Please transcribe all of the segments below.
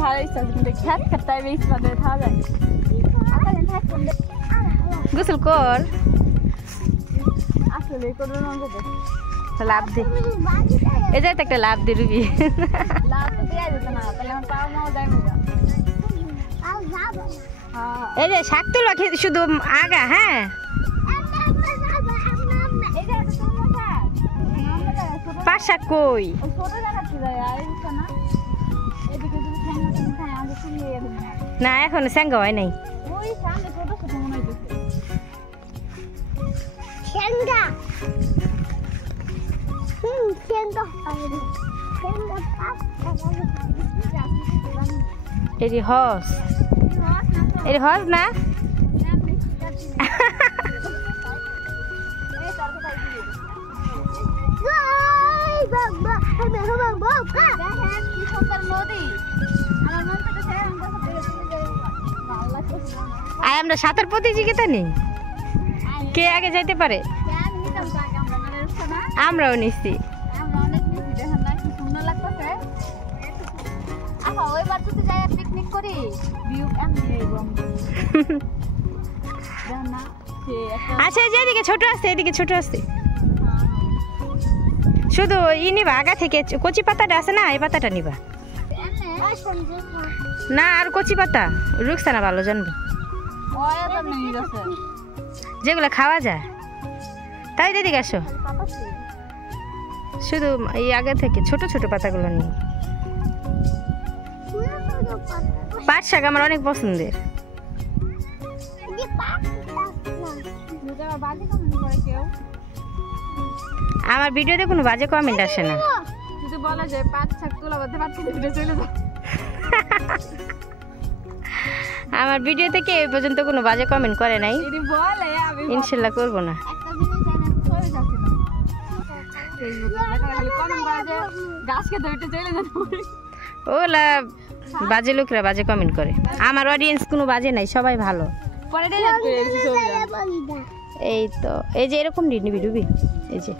ভালো ইচ্ছা কিন্তু খেত খেতে বেশি ভাবে খাওয়া যায় গোসল কর আসলে কোনো রঙ লাভ দে এই যে একটা লাভ দে রুবি লাভ তো দেয়া যেত না তাহলে আমার পাও মাও যায় না এই যে শাক তুলো শুধু আগা হ্যাঁ পাট শাক কই না এখন স্যাঙ্গা হয় নাই এটি হস না আমরা সাঁতার প্রতিযোগিতা নেই কে আগে যাইতে পারে আমরাও নিচ্ছি আচ্ছা যেদিকে ছোট আছে এদিকে ছোট আছে শুধু ই নিবা আগা থেকে কচি পাতাটা আছে না এই পাতাটা নিবা না আর কচি পাতা রুকছে না ভালো জানবো যেগুলো খাওয়া যায় তাই দিদি আসো শুধু এই আগে থেকে ছোট ছোট পাতাগুলো নিই পাট শাক আমার অনেক পছন্দের আমার ভিডিওতে কোনো বাজে কমেন্ট আসে না শুধু বলা যায় পাট শাক তোলা বাদে পাট ভিডিও চলে যায় আমার ভিডিও থেকে এই পর্যন্ত কোনো বাজে কমেন্ট করে নাই ইনশাল্লাহ করবো না ওলা বাজে লোকরা বাজে কমেন্ট করে আমার অডিয়েন্স কোনো বাজে নাই সবাই ভালো এই তো এই যে এরকম নিবি ডুবি এই যে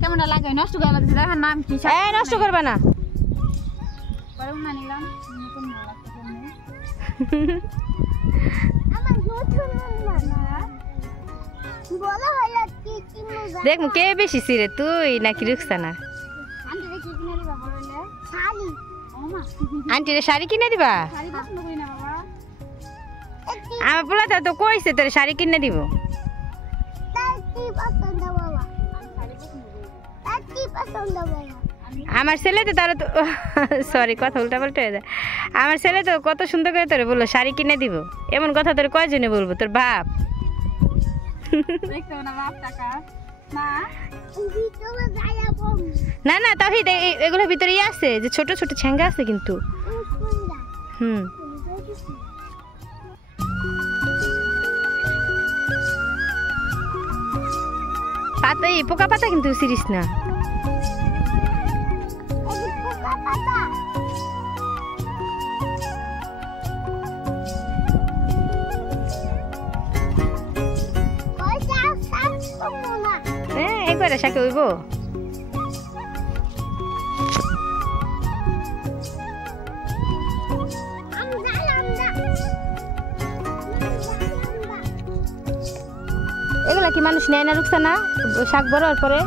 কেমন লাগে নষ্ট করা লাগছে দেখার নাম কি নষ্ট করবা না দেখ কে বেশি সিরে তুই নাকি রুকসানা আন্টিরে শাড়ি কিনে দিবা আমার পোলাটা তো কইছে তোর শাড়ি কিনে দিব আমার ছেলে তো তারা তো সরি কথা উল্টা পাল্টা হয়ে যায় আমার ছেলে তো কত সুন্দর করে তোরে বললো শাড়ি কিনে দিব এমন কথা তোর কয়জনে বলবো তোর বাপ না না তাও এগুলোর ভিতরে আছে যে ছোট ছোট ছেঙ্গা আছে কিন্তু পাতা পোকা পাতা কিন্তু সিরিস না একবারে শাকে হইব এগুলা কি মানুষ নেয় না রুকছে না শাক বড় হওয়ার পরে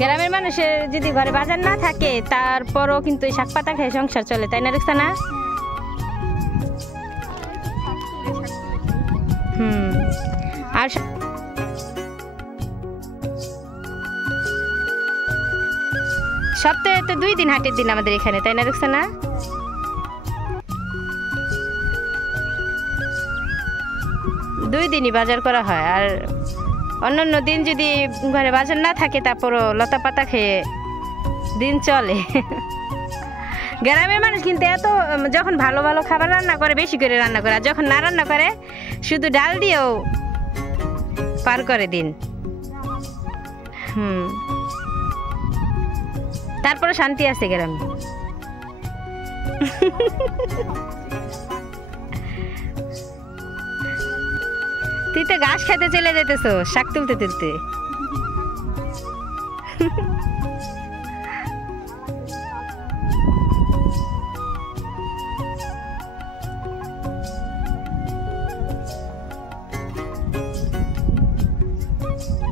গ্রামের মানুষের যদি ঘরে বাজার না থাকে তারপরও কিন্তু শাক পাতা খেয়ে সংসার চলে তাই না রুকছে না আর সপ্তাহে তো 2 দিন হাটের দিন আমাদের এখানে তাই না রুকছে না দুই দিনই বাজার করা হয় আর অন্যান্য দিন যদি ঘরে বাজার না থাকে তারপরও লতা পাতা খেয়ে দিন চলে গ্রামের মানুষ কিন্তু এত যখন ভালো ভালো খাবার রান্না করে বেশি করে রান্না করে আর যখন না রান্না করে শুধু ডাল দিয়েও পার করে দিন তারপরে শান্তি আছে গ্রামে। তুই তো ঘাস খেতে চলে যেতেছ শাক তুলতে তুলতে।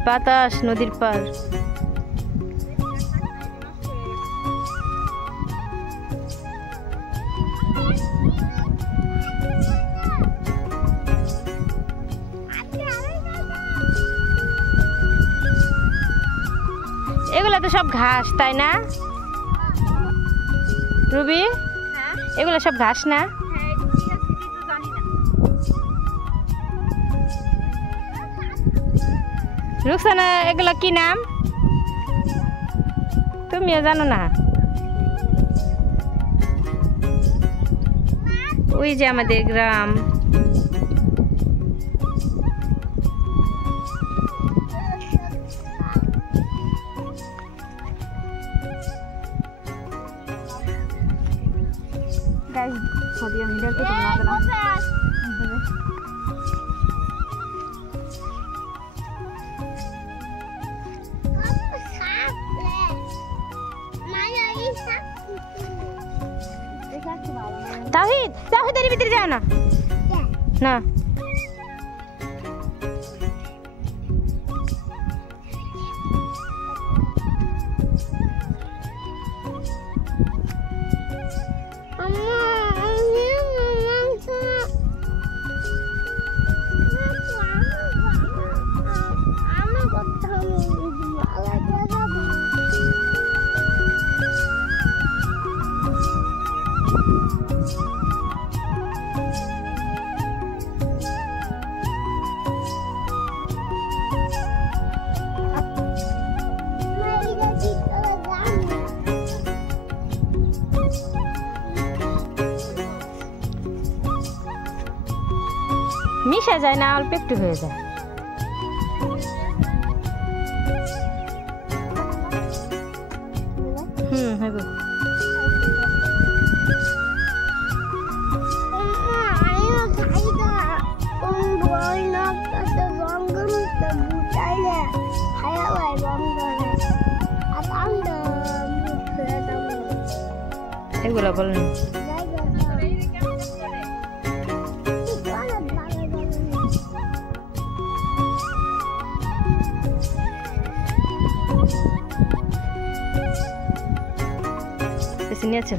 বাতাস নদীর পার। এগুলা তো সব ঘাস তাই না রুবি? এগুলো সব ঘাস না? রুকসানা এগুলো কি নাম তুমিও জানো না? ওই যে আমাদের গ্রাম। তাহিদ তাহিদের ভিতরে যাও না না। মিশা যায় না, অল্প একটু হয়ে যায়। হইব। এগুলো বলেন নিয়েছে।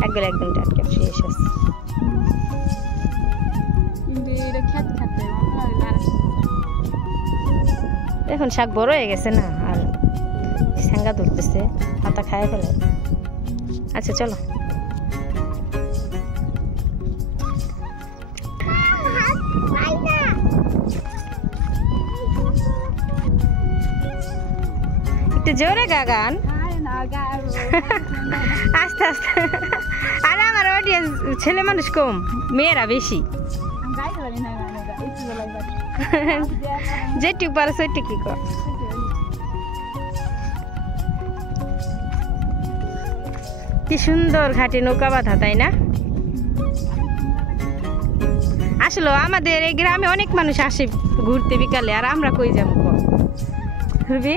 শাকগুলো একদম টাটকা ফ্রেশ আছে। এখন শাক বড় হয়ে গেছে না, আর স্যাঙ্গা ধরতেছে, পাতা খায় ফেলে। আচ্ছা চলো। একটু জোরে গা গান, আস্তে আস্তে। আরে আমার অডিয়েন্স ছেলে মানুষ কম, মেয়েরা বেশি। যেটুকু পারো সেটুকু কর। কি সুন্দর ঘাটে নৌকা বাঁধা, তাই না? আসলে আমাদের এই গ্রামে অনেক মানুষ আসে ঘুরতে বিকালে, আর আমরা কই যাবো? রুবি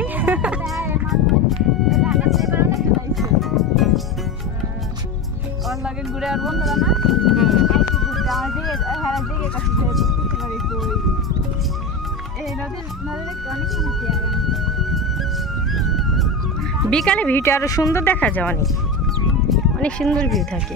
বিকালে ভিউটা আরো সুন্দর দেখা যায়, অনেক অনেক সুন্দর ভিউ থাকে।